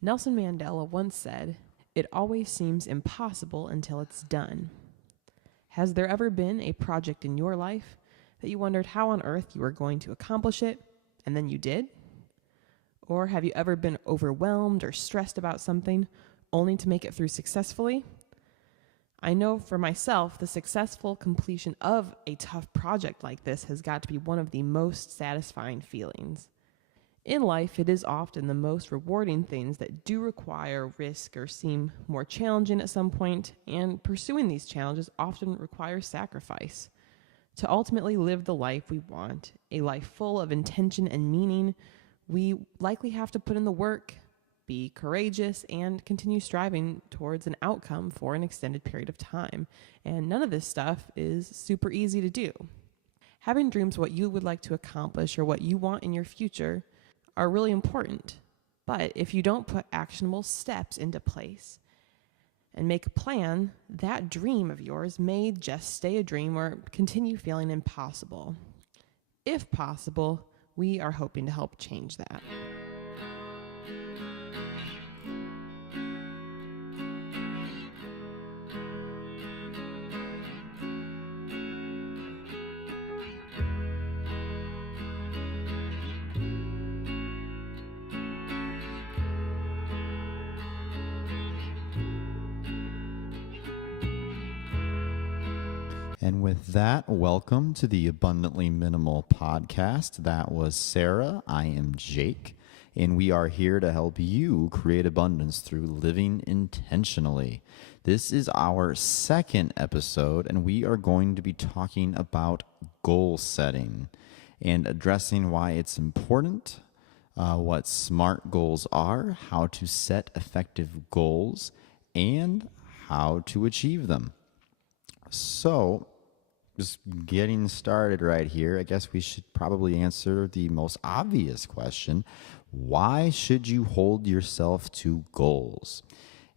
Nelson Mandela once said, "It always seems impossible until it's done." Has there ever been a project in your life that you wondered how on earth you were going to accomplish it, and then you did? Or have you ever been overwhelmed or stressed about something only to make it through successfully? I know for myself, the successful completion of a tough project like this has got to be one of the most satisfying feelings. In life, it is often the most rewarding things that do require risk or seem more challenging at some point, and pursuing these challenges often requires sacrifice. To ultimately live the life we want, a life full of intention and meaning, we likely have to put in the work, be courageous, and continue striving towards an outcome for an extended period of time. And none of this stuff is super easy to do. Having dreams what you would like to accomplish or what you want in your future are really important. But if you don't put actionable steps into place and make a plan, that dream of yours may just stay a dream or continue feeling impossible. If possible, we are hoping to help change that. And with that, welcome to the Abundantly Minimal podcast. That was Sarah. I am Jake, and we are here to help you create abundance through living intentionally. This is our second episode, and we are going to be talking about goal setting and addressing why it's important, what SMART goals are, how to set effective goals, and how to achieve them. So, just getting started right here, I guess we should probably answer the most obvious question. Why should you hold yourself to goals?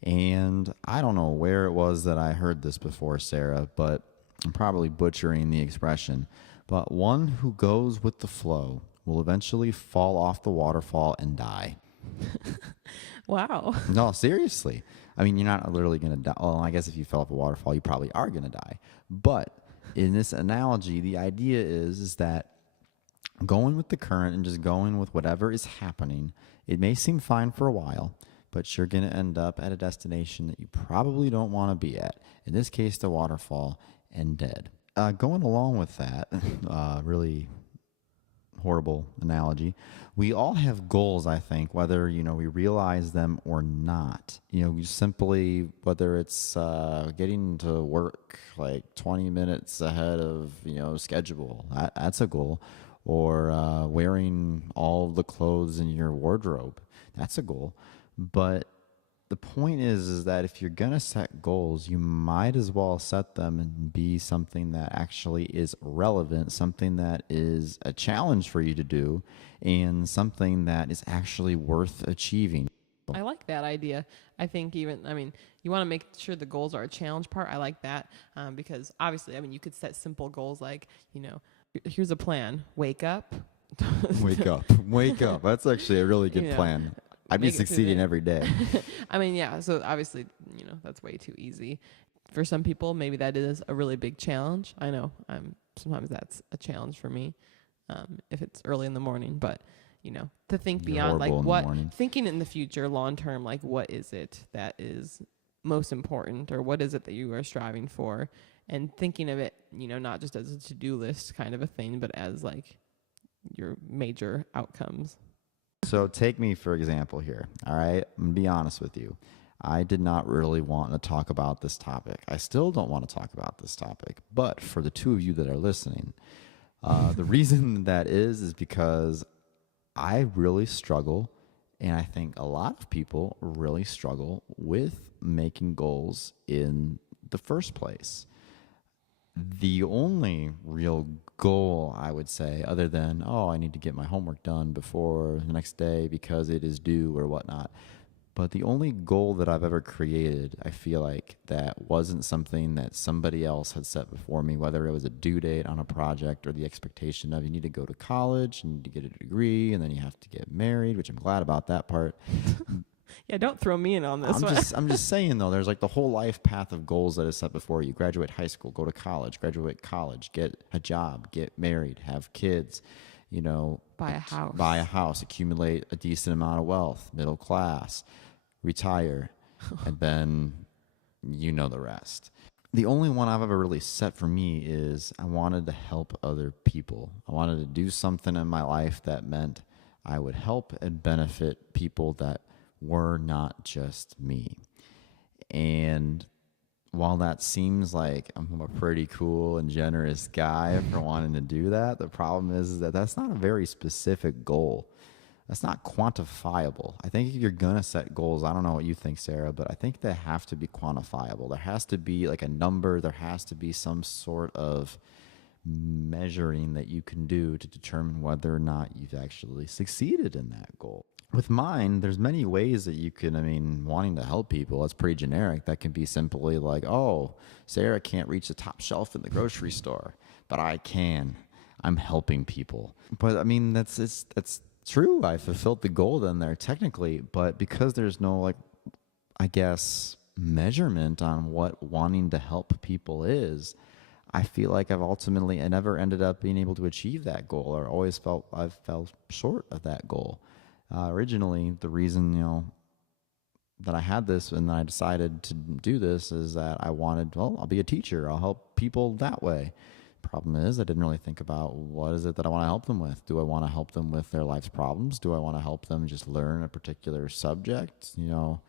And I don't know where it was that I heard this before, Sarah, but I'm probably butchering the expression. But one who goes with the flow will eventually fall off the waterfall and die. Wow. No, seriously. I mean, you're not literally going to die. Well, I guess if you fell off a waterfall, you probably are going to die. But in this analogy, the idea is that going with the current and just going with whatever is happening, it may seem fine for a while, but you're going to end up at a destination that you probably don't want to be at. In this case, the waterfall, and dead. Going along with that, really horrible analogy, we all have goals, I think, whether we realize them or not. We simply, whether it's getting to work like 20 minutes ahead of schedule, that's a goal, or wearing all the clothes in your wardrobe, that's a goal. But the point is that if you're going to set goals, you might as well set them and be something that actually is relevant, something that is a challenge for you to do, and something that is actually worth achieving. I like that idea. I think you want to make sure the goals are a challenge part. I like that because obviously, you could set simple goals like, here's a plan. Wake up. Wake up. That's actually a really good plan. I'd be succeeding every day. So obviously, that's way too easy. For some people, maybe that is a really big challenge. I know sometimes that's a challenge for me if it's early in the morning. But, to think beyond thinking in the future, long term, like what is it that is most important, or what is it that you are striving for? And thinking of it, not just as a to-do list kind of a thing, but as like your major outcomes. So take me, for example, here, all right? I'm going to be honest with you. I did not really want to talk about this topic. I still don't want to talk about this topic. But for the two of you that are listening, the reason that is because I really struggle, and I think a lot of people really struggle with making goals in the first place. The only real goal, I would say, other than, I need to get my homework done before the next day because it is due or whatnot. But the only goal that I've ever created, I feel like, that wasn't something that somebody else had set before me, whether it was a due date on a project or the expectation of you need to go to college, you need to get a degree, and then you have to get married, which I'm glad about that part. Yeah, don't throw me in on this one. I'm just saying though, there's like the whole life path of goals that is set before you. Graduate high school, go to college, graduate college, get a job, get married, have kids, you know, Buy a house, accumulate a decent amount of wealth, middle class, retire, and then you know the rest. The only one I've ever really set for me is I wanted to help other people. I wanted to do something in my life that meant I would help and benefit people that were not just me. And while that seems like I'm a pretty cool and generous guy for wanting to do that, the problem is that that's not a very specific goal. That's not quantifiable. I think if you're going to set goals, I don't know what you think, Sarah, but I think they have to be quantifiable. There has to be like a number. There has to be some sort of measuring that you can do to determine whether or not you've actually succeeded in that goal. With mine, there's many ways that you can, wanting to help people, that's pretty generic. That can be simply like, oh, Sarah can't reach the top shelf in the grocery store, but I can. I'm helping people. But that's true. I fulfilled the goal then there technically, but because there's no measurement on what wanting to help people is, I feel like I never ended up being able to achieve that goal, or always felt I've fell short of that goal. Originally, the reason, that I had this and I decided to do this is that I'll be a teacher. I'll help people that way. Problem is, I didn't really think about what is it that I want to help them with. Do I want to help them with their life's problems? Do I want to help them just learn a particular subject? Do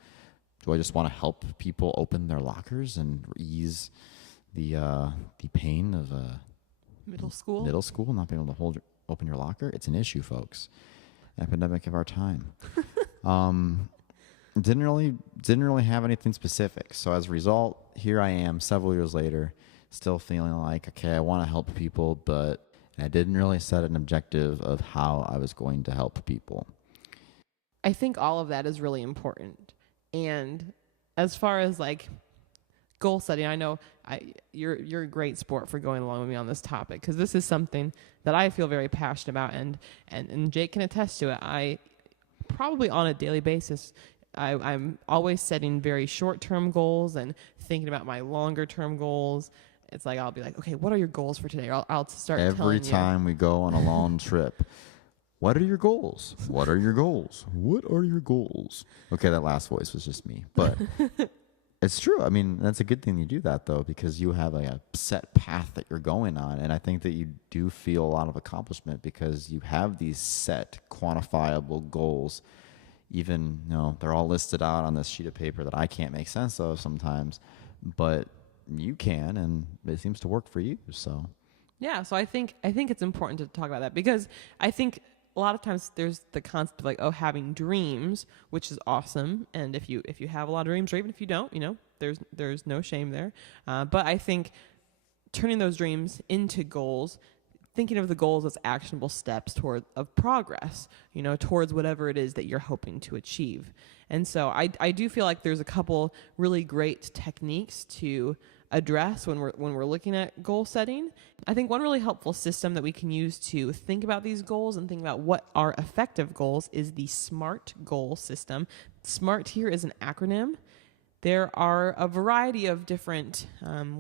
I just want to help people open their lockers and ease the pain of middle school, not being able to open your locker? It's an issue, folks. Epidemic of our time. Didn't really have anything specific. So as a result, here I am several years later, still feeling like, okay, I want to help people, but I didn't really set an objective of how I was going to help people. I think all of that is really important. And as far as goal setting, I know you're a great sport for going along with me on this topic, because this is something that I feel very passionate about, and Jake can attest to it. I probably on a daily basis, I'm always setting very short-term goals and thinking about my longer-term goals. It's like I'll be like, okay, what are your goals for today? I'll start telling you. Every time we go on a long trip, what are your goals? What are your goals? What are your goals? Okay, that last voice was just me, but it's true. That's a good thing you do that, though, because you have a set path that you're going on. And I think that you do feel a lot of accomplishment because you have these set quantifiable goals. Even, they're all listed out on this sheet of paper that I can't make sense of sometimes, but you can, and it seems to work for you. So, yeah. So I think it's important to talk about that, because I think a lot of times there's the concept of having dreams, which is awesome. And if you have a lot of dreams, or even if you don't, there's no shame there. But I think turning those dreams into goals, thinking of the goals as actionable steps of progress, towards whatever it is that you're hoping to achieve. And so I do feel like there's a couple really great techniques to address when we're looking at goal setting. I think one really helpful system that we can use to think about these goals and think about what are effective goals is the SMART goal system. SMART here is an acronym. There are a variety of different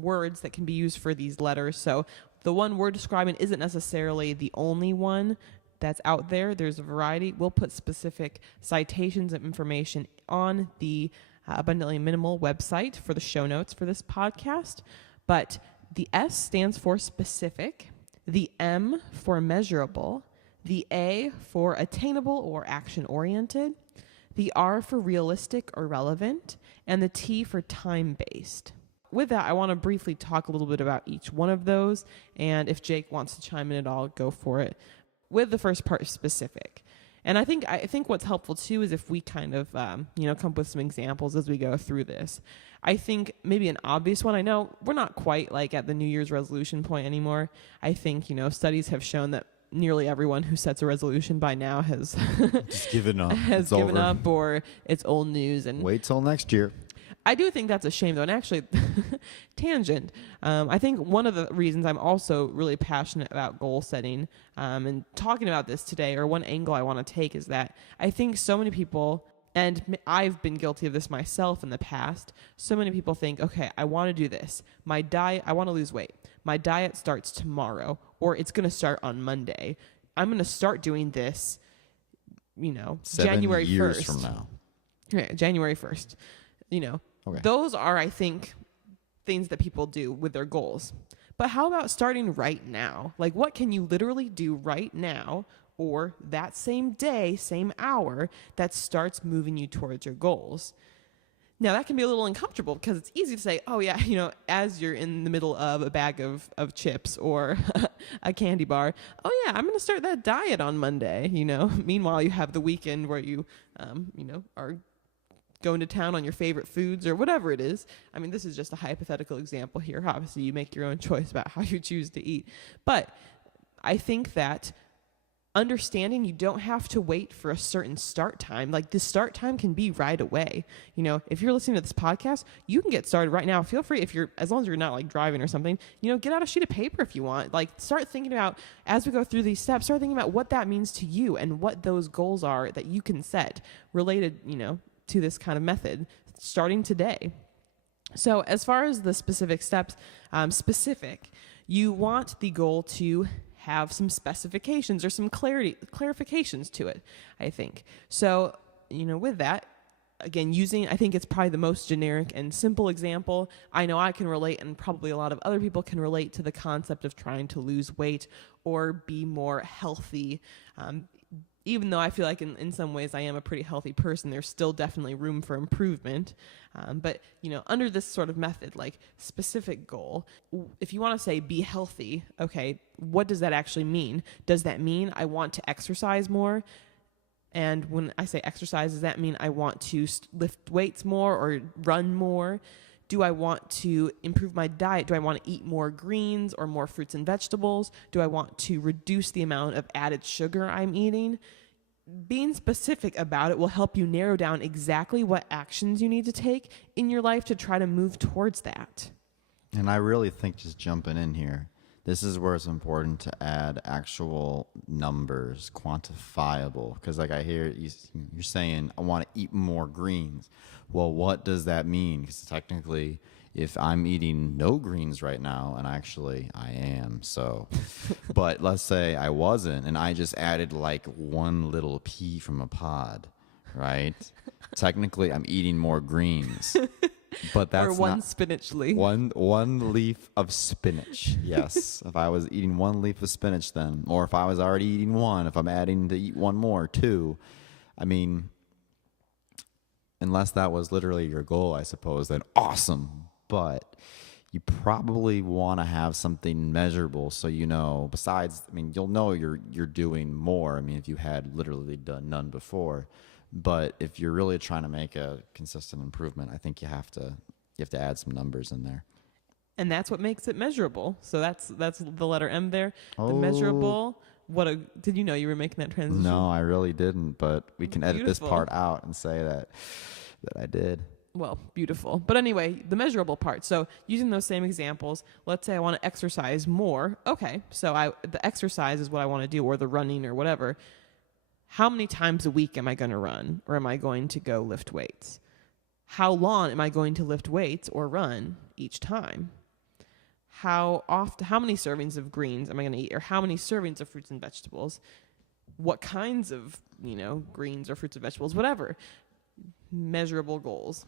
words that can be used for these letters. So the one we're describing isn't necessarily the only one that's out there. There's a variety. We'll put specific citations and information on the Abundantly Minimal website for the show notes for this podcast. But the S stands for specific, the M for measurable, the A for attainable or action-oriented, the R for realistic or relevant, and the T for time-based. With that, I want to briefly talk a little bit about each one of those, and if Jake wants to chime in at all, go for it. With the first part, specific. And I think what's helpful too is if we kind of come up with some examples as we go through this. I think maybe an obvious one. I know we're not quite at the New Year's resolution point anymore. I think studies have shown that nearly everyone who sets a resolution by now has just given up. Up, or it's old news. And wait till next year. I do think that's a shame, though. And actually, tangent. I think one of the reasons I'm also really passionate about goal setting and talking about this today, or one angle I want to take, is that I think so many people And I've been guilty of this myself in the past. So many people think, okay, I want to do this. My diet, I want to lose weight. My diet starts tomorrow, or it's going to start on Monday. I'm going to start doing this, 7 January 1st. years from now. Yeah, January 1st. Okay. Those are, I think, things that people do with their goals. But how about starting right now? Like, what can you literally do right now or that same day, same hour that starts moving you towards your goals? Now, that can be a little uncomfortable because it's easy to say, oh, yeah, as you're in the middle of a bag of chips or a candy bar, oh, yeah, I'm going to start that diet on Monday, Meanwhile, you have the weekend where you, are going to town on your favorite foods or whatever it is. I mean, this is just a hypothetical example here. Obviously, you make your own choice about how you choose to eat. But I think that understanding you don't have to wait for a certain start time. Like, the start time can be right away. If you're listening to this podcast, you can get started right now. Feel free, as long as you're not like driving or something, get out a sheet of paper if you want. Like, start thinking about, as we go through these steps, start thinking about what that means to you and what those goals are that you can set related, to this kind of method starting today. So as far as the specific steps, you want the goal to have some specifications or some clarifications to it, I think. So, with that, again, I think it's probably the most generic and simple example. I know I can relate, and probably a lot of other people can relate to the concept of trying to lose weight or be more healthy. Even though I feel like in some ways I am a pretty healthy person, there's still definitely room for improvement. But, under this sort of method, like specific goal, if you want to say be healthy, okay, what does that actually mean? Does that mean I want to exercise more? And when I say exercise, does that mean I want to lift weights more or run more? Do I want to improve my diet? Do I want to eat more greens or more fruits and vegetables? Do I want to reduce the amount of added sugar I'm eating? Being specific about it will help you narrow down exactly what actions you need to take in your life to try to move towards that. And I really think, just jumping in here, this is where it's important to add actual numbers, quantifiable. Because like I hear you're saying, I want to eat more greens. Well, what does that mean? Because technically, if I'm eating no greens right now, and actually I am, so, but let's say I wasn't, and I just added like one little pea from a pod, right? Technically, I'm eating more greens. But that's or one spinach leaf. One leaf of spinach. Yes. If I was eating one leaf of spinach then, or if I was already eating one, if I'm adding to eat one more, two. I mean, unless that was literally your goal, I suppose, then awesome. But you probably want to have something measurable so besides, you'll know you're doing more. If you had literally done none before. But if you're really trying to make a consistent improvement, I think you have to add some numbers in there. And that's what makes it measurable. So that's the letter M there. The measurable. Did you know you were making that transition? No, I really didn't, but we can edit this part out and say that I did. Well, beautiful. But anyway, the measurable part. So using those same examples, let's say I want to exercise more. Okay, so the exercise is what I want to do, or the running or whatever. How many times a week am I going to run, or am I going to go lift weights? How long am I going to lift weights or run each time? How many servings of greens am I going to eat, or how many servings of fruits and vegetables? What kinds of, greens or fruits and vegetables, whatever. Measurable goals.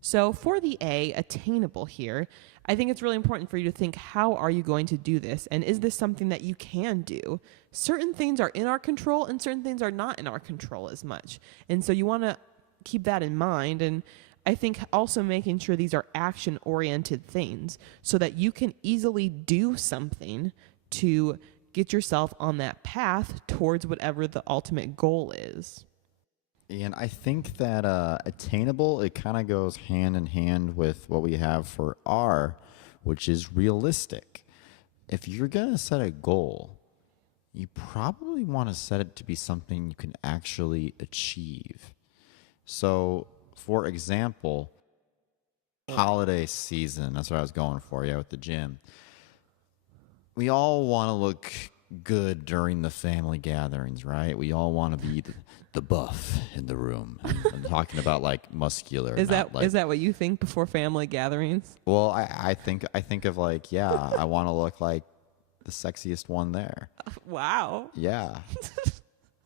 So for the A, attainable here, I think it's really important for you to think, how are you going to do this? And is this something that you can do? Certain things are in our control and certain things are not in our control as much. And so you want to keep that in mind. And I think also making sure these are action-oriented things so that you can easily do something to get yourself on that path towards whatever the ultimate goal is. And I think that attainable, it kind of goes hand in hand with what we have for R, which is realistic. If you're going to set a goal, you probably want to set it to be something you can actually achieve. So, for example, holiday season, that's what I was going for, with the gym. We all want to look good during the family gatherings, right? We all want to be the buff in the room. I'm talking about like muscular. Is not like, that what you think before family gatherings? well, I think of like, yeah, I want to look like the sexiest one there. Wow. Yeah.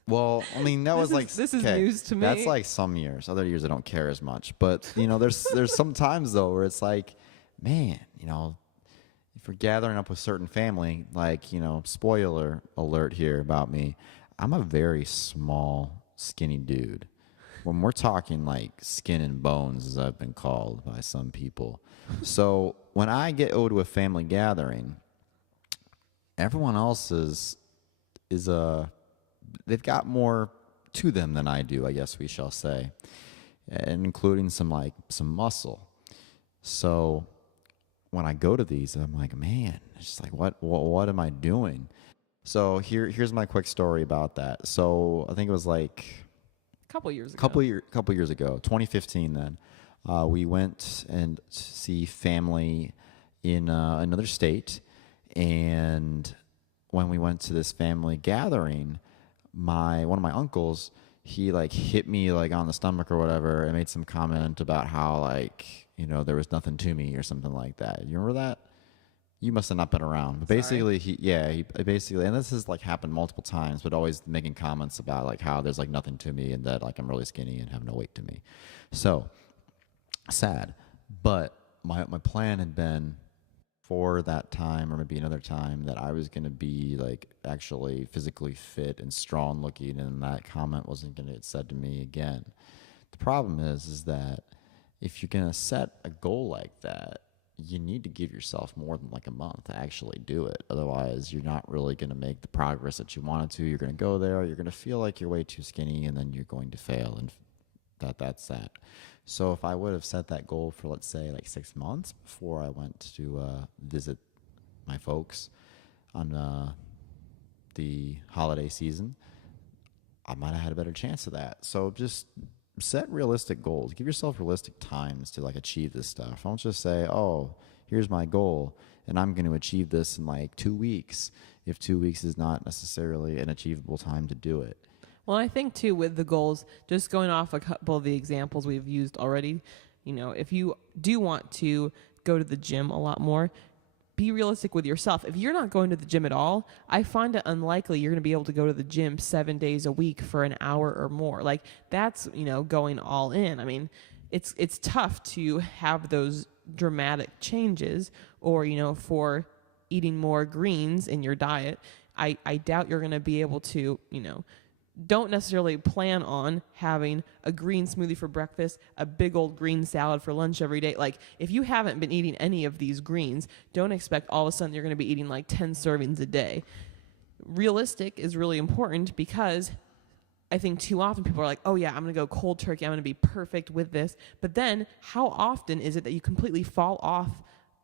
Well, I mean, that was like this is okay, news to me. That's like some years. Other years I don't care as much. But there's some times though where it's like, man, if we're gathering up with certain family, like, spoiler alert here about me, I'm a very small, skinny dude. When we're talking like skin and bones, as I've been called by some people. So when I get to a family gathering, everyone else is they've got more to them than I do, I guess we shall say, and including some muscle. So when I go to these, I'm like, man, it's just like, what am I doing? So here's my quick story about that. So I think it was like couple years ago, 2015 then. We went and see family in another state, and when we went to this family gathering, one of my uncles, he like hit me like on the stomach or whatever and made some comment about how like, there was nothing to me or something like that. You remember that? You must have not been around. But basically, he basically, and this has like happened multiple times, but always making comments about like how there's like nothing to me and that like I'm really skinny and have no weight to me. So sad. But my plan had been for that time or maybe another time that I was going to be like actually physically fit and strong looking, and that comment wasn't going to get said to me again. The problem is that if you're going to set a goal like that, you need to give yourself more than like a month to actually do it. Otherwise, you're not really going to make the progress that you wanted to. You're going to go there, you're going to feel like you're way too skinny, and then you're going to fail, and that's that. So if I would have set that goal for, let's say, like 6 months before I went to visit my folks on the holiday season, I might have had a better chance of that. So just set realistic goals. Give yourself realistic times to like achieve this stuff. Don't just say, oh, here's my goal and I'm going to achieve this in like 2 weeks, if 2 weeks is not necessarily an achievable time to do it. Well, I think too with the goals, just going off a couple of the examples we've used already, if you do want to go to the gym a lot more, be realistic with yourself. If you're not going to the gym at all, I find it unlikely you're going to be able to go to the gym 7 days a week for an hour or more. Like that's, going all in. I mean, it's tough to have those dramatic changes or, for eating more greens in your diet. I doubt you're going to be able to, don't necessarily plan on having a green smoothie for breakfast, a big old green salad for lunch every day. Like, if you haven't been eating any of these greens, don't expect all of a sudden you're going to be eating like 10 servings a day. Realistic is really important because I think too often people are like, oh yeah, I'm going to go cold turkey. I'm going to be perfect with this. But then how often is it that you completely fall off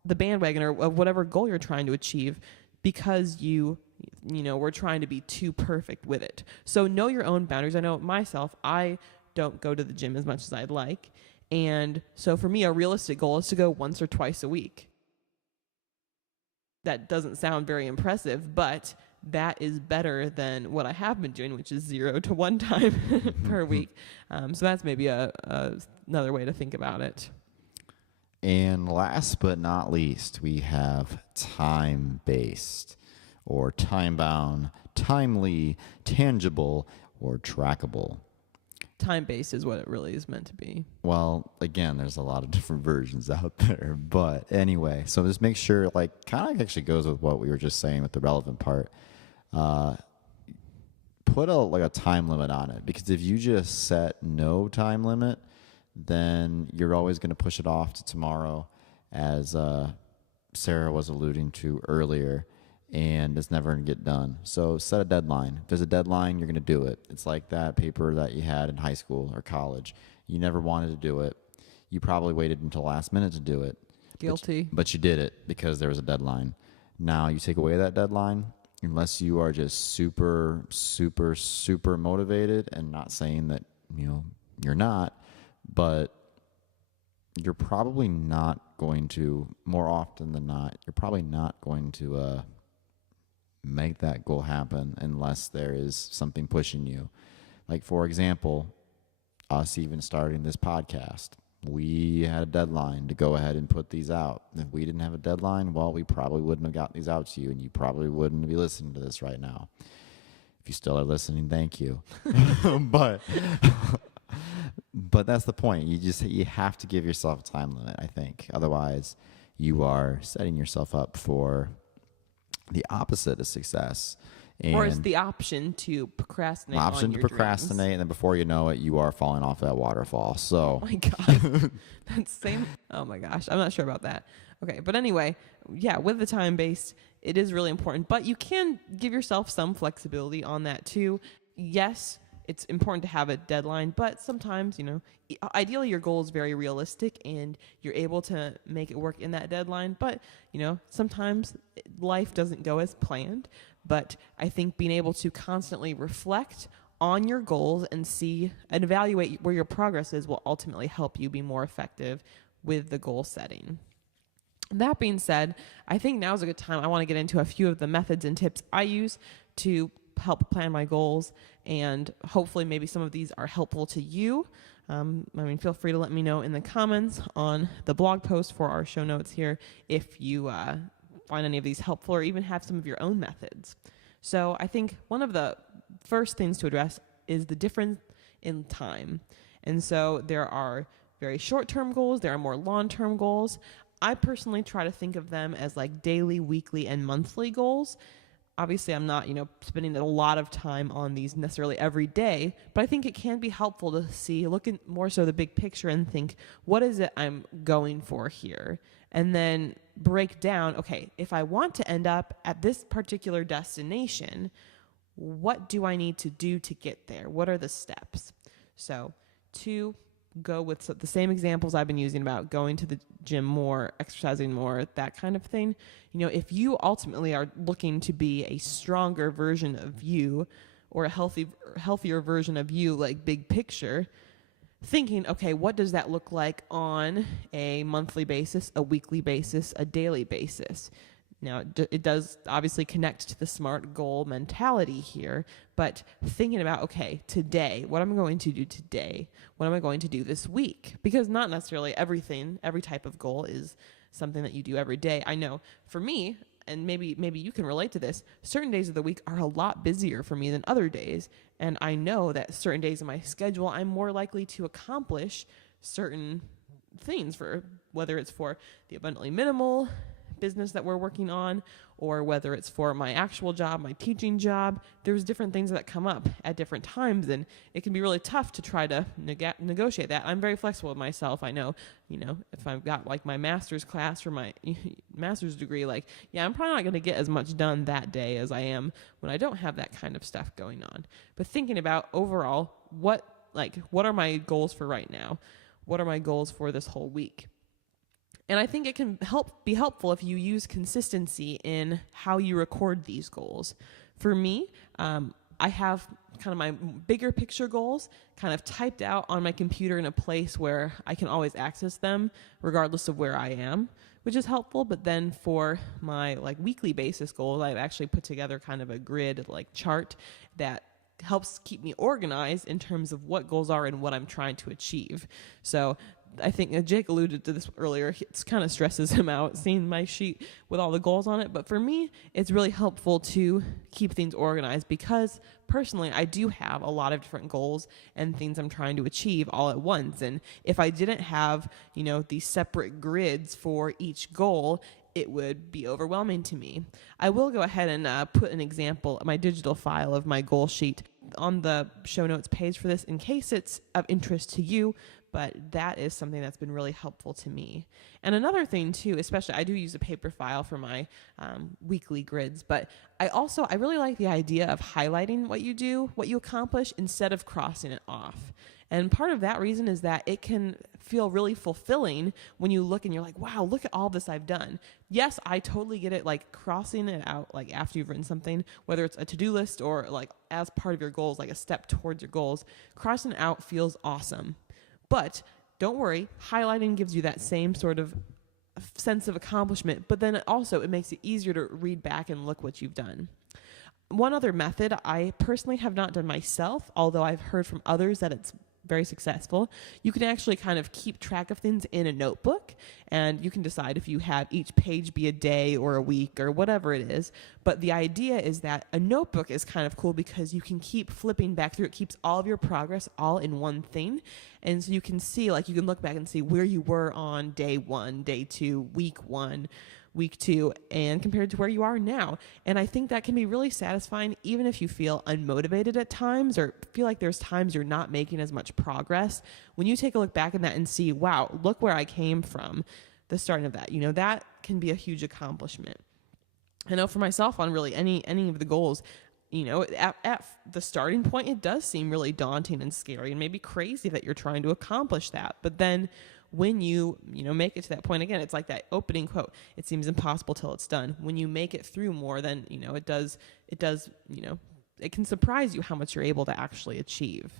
the bandwagon or of whatever goal you're trying to achieve because we're trying to be too perfect with it. So know your own boundaries. I know myself, I don't go to the gym as much as I'd like. And so for me, a realistic goal is to go once or twice a week. That doesn't sound very impressive, but that is better than what I have been doing, which is 0 to 1 time per week. So that's maybe another way to think about it. And last but not least, we have time-based or time-bound, timely, tangible, or trackable. Time-based is what it really is meant to be. Well, again, there's a lot of different versions out there. But anyway, so just make sure, like, kind of actually goes with what we were just saying with the relevant part. Put a time limit on it. Because if you just set no time limit, then you're always going to push it off to tomorrow, as Sarah was alluding to earlier, and it's never going to get done. So set a deadline. If there's a deadline, you're going to do it. It's like that paper that you had in high school or college. You never wanted to do it. You probably waited until last minute to do it. Guilty. But you did it because there was a deadline. Now you take away that deadline, unless you are just super, super, super motivated, and not saying that, you're not, but you're probably not going to, more often than not, you're probably not going to make that goal happen unless there is something pushing you. Like, for example, us even starting this podcast, we had a deadline to go ahead and put these out. If we didn't have a deadline, well, we probably wouldn't have gotten these out to you, and you probably wouldn't be listening to this right now. If you still are listening, thank you. but that's the point. You have to give yourself a time limit, I think. Otherwise, you are setting yourself up for the opposite of success. Or it's the option to procrastinate. Dreams. And then before you know it, you are falling off that waterfall. So, oh my God, that's same. Oh my gosh, I'm not sure about that. Okay, but anyway, yeah, with the time-based, it is really important. But you can give yourself some flexibility on that too. Yes, it's important to have a deadline, but sometimes, ideally your goal is very realistic and you're able to make it work in that deadline. But, sometimes life doesn't go as planned. But I think being able to constantly reflect on your goals and see and evaluate where your progress is will ultimately help you be more effective with the goal setting. That being said, I think now is a good time. I want to get into a few of the methods and tips I use to help plan my goals, and hopefully maybe some of these are helpful to you. Feel free to let me know in the comments on the blog post for our show notes here if you find any of these helpful or even have some of your own methods. So I think one of the first things to address is the difference in time. And so there are very short-term goals. There are more long-term goals. I personally try to think of them as like daily, weekly, and monthly goals. Obviously, I'm not, spending a lot of time on these necessarily every day, but I think it can be helpful to look at more so the big picture and think, what is it I'm going for here? And then break down, okay, if I want to end up at this particular destination, what do I need to do to get there? What are the steps? So to go with the same examples I've been using about going to the gym more, exercising more, that kind of thing. If you ultimately are looking to be a stronger version of you or a healthier version of you, like big picture, thinking, okay, what does that look like on a monthly basis, a weekly basis, a daily basis? Now, it does obviously connect to the SMART goal mentality here, but thinking about, okay, today, what am I going to do today? What am I going to do this week? Because not necessarily every type of goal is something that you do every day. I know for me, and maybe you can relate to this, certain days of the week are a lot busier for me than other days. And I know that certain days in my schedule, I'm more likely to accomplish certain things, for whether it's for the abundantly minimal business that we're working on, or whether it's for my actual job, my teaching job. There's different things that come up at different times, and it can be really tough to try to negotiate that. I'm very flexible with myself. I know, if I've got like my master's class for my master's degree, I'm probably not going to get as much done that day as I am when I don't have that kind of stuff going on. But thinking about overall, what are my goals for right now? What are my goals for this whole week? And I think it can be helpful if you use consistency in how you record these goals. For me, I have kind of my bigger picture goals kind of typed out on my computer in a place where I can always access them regardless of where I am, which is helpful. But then for my weekly basis goals, I've actually put together kind of a grid chart that helps keep me organized in terms of what goals are and what I'm trying to achieve. So I think Jake alluded to this earlier. It kind of stresses him out seeing my sheet with all the goals on it. But for me, it's really helpful to keep things organized because personally, I do have a lot of different goals and things I'm trying to achieve all at once. And if I didn't have, these separate grids for each goal, it would be overwhelming to me. I will go ahead and put an example, my digital file of my goal sheet on the show notes page for this in case it's of interest to you. But that is something that's been really helpful to me. And another thing too, especially I do use a paper file for my weekly grids, but I really like the idea of highlighting what you do, what you accomplish, instead of crossing it off. And part of that reason is that it can feel really fulfilling when you look and you're like, wow, look at all this I've done. Yes, I totally get it, crossing it out, after you've written something, whether it's a to-do list or as part of your goals, a step towards your goals, crossing it out feels awesome. But don't worry, highlighting gives you that same sort of sense of accomplishment, but then it makes it easier to read back and look what you've done. One other method I personally have not done myself, although I've heard from others that it's very successful. You can actually kind of keep track of things in a notebook, and you can decide if you have each page be a day or a week or whatever it is. But the idea is that a notebook is kind of cool because you can keep flipping back through. It keeps all of your progress all in one thing. And so you can see, like, you can look back and see where you were on day 1, day 2, week 1, week 2, and compared to where you are now. And I think that can be really satisfying, even if you feel unmotivated at times or feel like there's times you're not making as much progress. When you take a look back at that and see, wow, look where I came from, the starting of that, that can be a huge accomplishment. I know for myself on really any of the goals, at the starting point, it does seem really daunting and scary and maybe crazy that you're trying to accomplish that. But then when you make it to that point, again, it's like that opening quote, it seems impossible till it's done. When you make it through more, then, it does, it can surprise you how much you're able to actually achieve.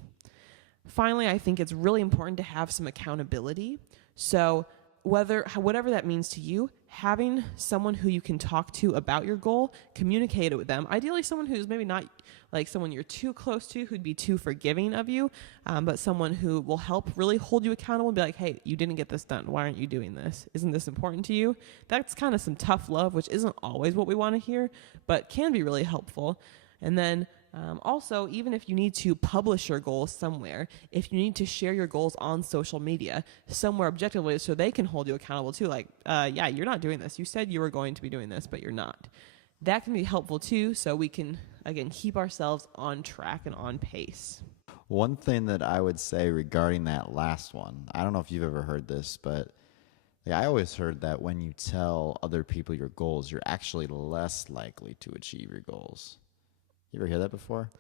Finally, I think it's really important to have some accountability. So whatever that means to you, having someone who you can talk to about your goal, communicate it with them. Ideally, someone who's maybe not like someone you're too close to, who'd be too forgiving of you, but someone who will help really hold you accountable and be like, hey, you didn't get this done. Why aren't you doing this? Isn't this important to you? That's kind of some tough love, which isn't always what we want to hear, but can be really helpful. And then also, even if you need to publish your goals somewhere, if you need to share your goals on social media somewhere objectively so they can hold you accountable too, like, yeah, you're not doing this. You said you were going to be doing this, but you're not. That can be helpful too, so we can, again, keep ourselves on track and on pace. One thing that I would say regarding that last one, I don't know if you've ever heard this, but I always heard that when you tell other people your goals, you're actually less likely to achieve your goals. You ever hear that before?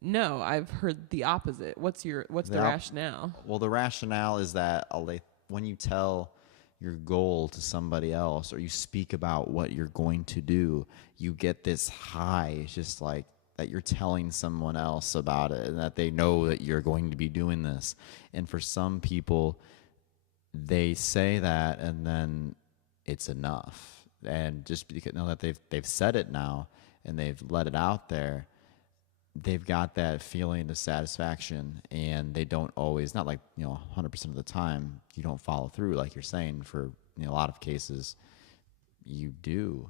No, I've heard the opposite. What's the rationale? Well, the rationale is that when you tell your goal to somebody else or you speak about what you're going to do, you get this high. It's just like that you're telling someone else about it and that they know that you're going to be doing this. And for some people, they say that and then it's enough. And just because know that they've said it now and they've let it out there, they've got that feeling of satisfaction, and they don't always, not like 100% of the time you don't follow through, like you're saying. For a lot of cases you do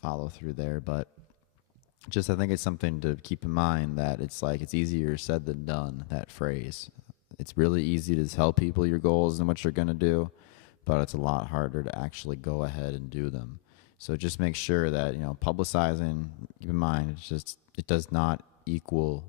follow through there, but just I think it's something to keep in mind that it's easier said than done, that phrase. It's really easy to tell people your goals and what you're going to do, but it's a lot harder to actually go ahead and do them. So just make sure that, publicizing, keep in mind, it does not equal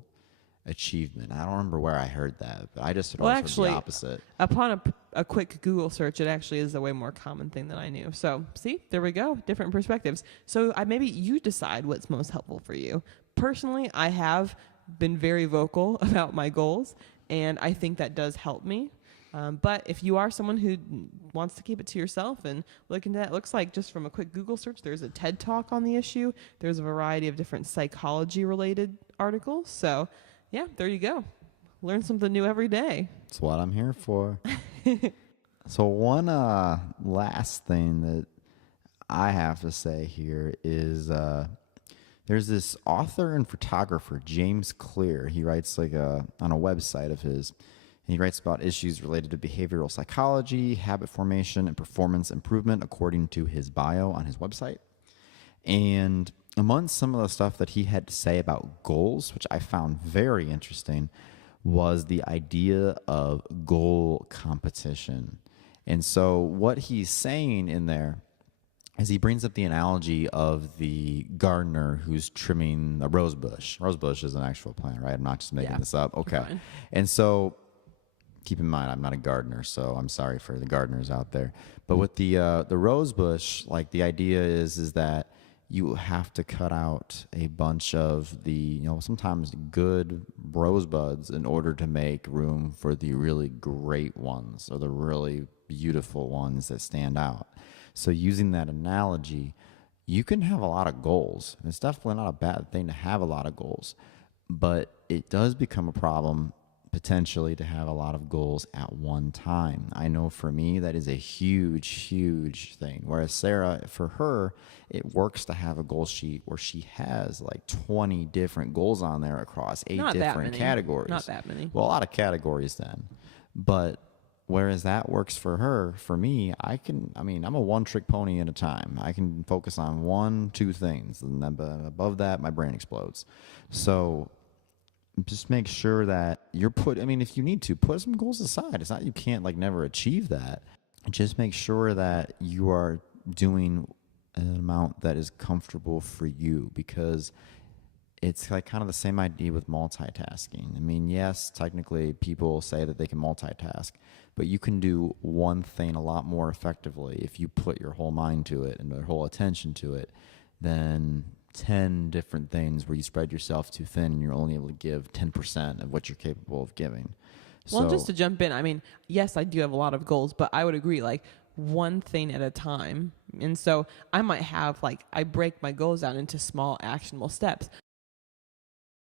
achievement. I don't remember where I heard that, but I just heard the opposite. Upon a quick Google search, it actually is a way more common thing than I knew. So see, there we go. Different perspectives. So maybe you decide what's most helpful for you. Personally, I have been very vocal about my goals, and I think that does help me. But if you are someone who wants to keep it to yourself and look into that, it looks like just from a quick Google search, there's a TED Talk on the issue. There's a variety of different psychology-related articles. So, yeah, there you go. Learn something new every day. That's what I'm here for. So one last thing that I have to say here is there's this author and photographer, James Clear. He writes on a website of his. He writes about issues related to behavioral psychology, habit formation, and performance improvement, according to his bio on his website. And among some of the stuff that he had to say about goals, which I found very interesting, was the idea of goal competition. And so what he's saying in there is he brings up the analogy of the gardener who's trimming a rose bush. Rose bush is an actual plant, right? I'm not just making this up. Okay. And so keep in mind, I'm not a gardener, so I'm sorry for the gardeners out there. But with the rose bush, the idea is that you have to cut out a bunch of the, sometimes good rosebuds in order to make room for the really great ones or the really beautiful ones that stand out. So using that analogy, you can have a lot of goals. It's definitely not a bad thing to have a lot of goals, but it does become a problem potentially to have a lot of goals at one time. I know for me, that is a huge, huge thing. Whereas Sarah, for her, it works to have a goal sheet where she has like 20 different goals on there across 8 Not that different many. categories. Not that many. Well, a lot of categories then. But whereas that works for her, for me, I'm a one-trick pony at a time. I can focus on 1-2 things. And then above that, my brain explodes. So just make sure that if you need to, put some goals aside. It's not you can't like never achieve that. Just make sure that you are doing an amount that is comfortable for you, because it's like kind of the same idea with multitasking. I mean, yes, technically people say that they can multitask, but you can do one thing a lot more effectively if you put your whole mind to it and your whole attention to it than 10 different things where you spread yourself too thin and you're only able to give 10% of what you're capable of giving. Well, just to jump in, I mean, yes, I do have a lot of goals, but I would agree, like, one thing at a time. And so I might have, like, I break my goals down into small actionable steps.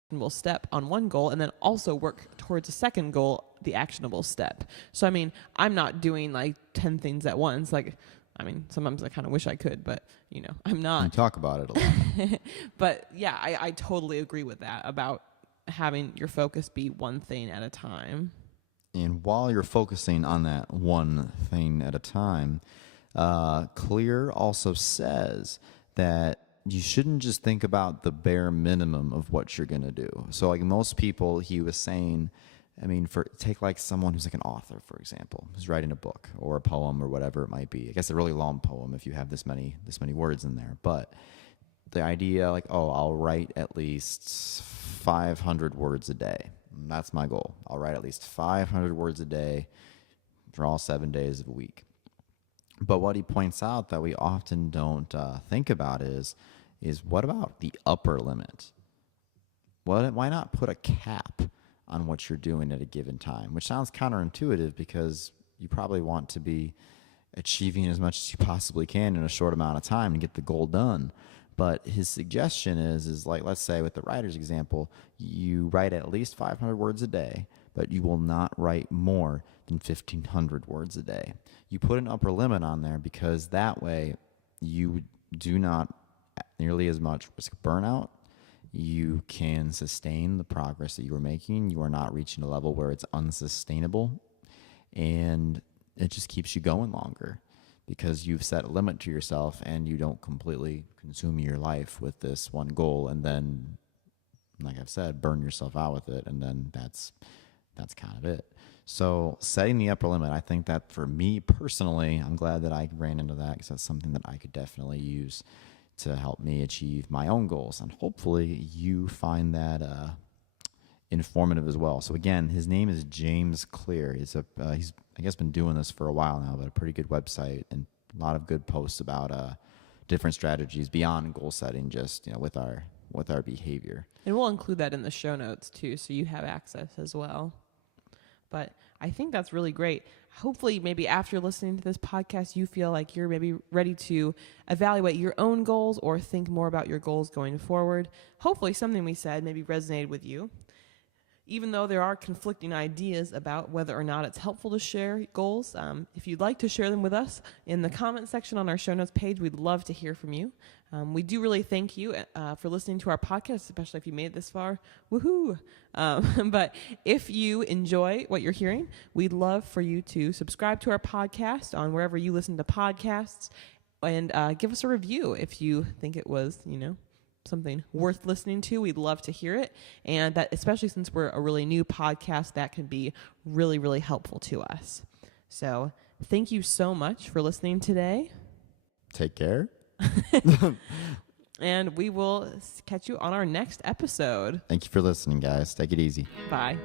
Actionable step on one goal, and then also work towards a second goal, the actionable step. So, I mean, I'm not doing, like, 10 things at once. Like, I mean, sometimes I kind of wish I could, but, I'm not. You talk about it a lot. But, yeah, I totally agree with that about having your focus be one thing at a time. And while you're focusing on that one thing at a time, Clear also says that you shouldn't just think about the bare minimum of what you're going to do. So like most people, he was saying, take like someone who's like an author, for example, who's writing a book or a poem or whatever it might be. I guess a really long poem if you have this many words in there. But the idea like, I'll write at least 500 words a day. That's my goal. I'll write at least 500 words a day for all 7 days of a week. But what he points out that we often don't think about is what about the upper limit? Why not put a cap on what you're doing at a given time? Which sounds counterintuitive because you probably want to be achieving as much as you possibly can in a short amount of time to get the goal done. But his suggestion is like, let's say with the writer's example, you write at least 500 words a day, but you will not write more than 1,500 words a day. You put an upper limit on there because that way you do not nearly as much risk burnout. You can sustain the progress that you are making. You are not reaching a level where it's unsustainable, and it just keeps you going longer because you've set a limit to yourself and you don't completely consume your life with this one goal and then, like I've said, burn yourself out with it, and then that's kind of it. So setting the upper limit, I think that for me personally, I'm glad that I ran into that because that's something that I could definitely use to help me achieve my own goals. And hopefully you find that informative as well. So again, his name is James Clear. He's I guess been doing this for a while now, but a pretty good website and a lot of good posts about different strategies beyond goal setting, just with our behavior. And we'll include that in the show notes too, so you have access as well. But I think that's really great. Hopefully, maybe after listening to this podcast, you feel like you're maybe ready to evaluate your own goals or think more about your goals going forward. Hopefully, something we said maybe resonated with you. Even though there are conflicting ideas about whether or not it's helpful to share goals, if you'd like to share them with us in the comment section on our show notes page, we'd love to hear from you. We do really thank you for listening to our podcast, especially if you made it this far. Woohoo! But if you enjoy what you're hearing, we'd love for you to subscribe to our podcast on wherever you listen to podcasts and give us a review if you think it was, something worth listening to. We'd love to hear it. And that, especially since we're a really new podcast, that can be really, really helpful to us. So thank you so much for listening today. Take care. And we will catch you on our next episode. Thank you for listening, guys. Take it easy. Bye.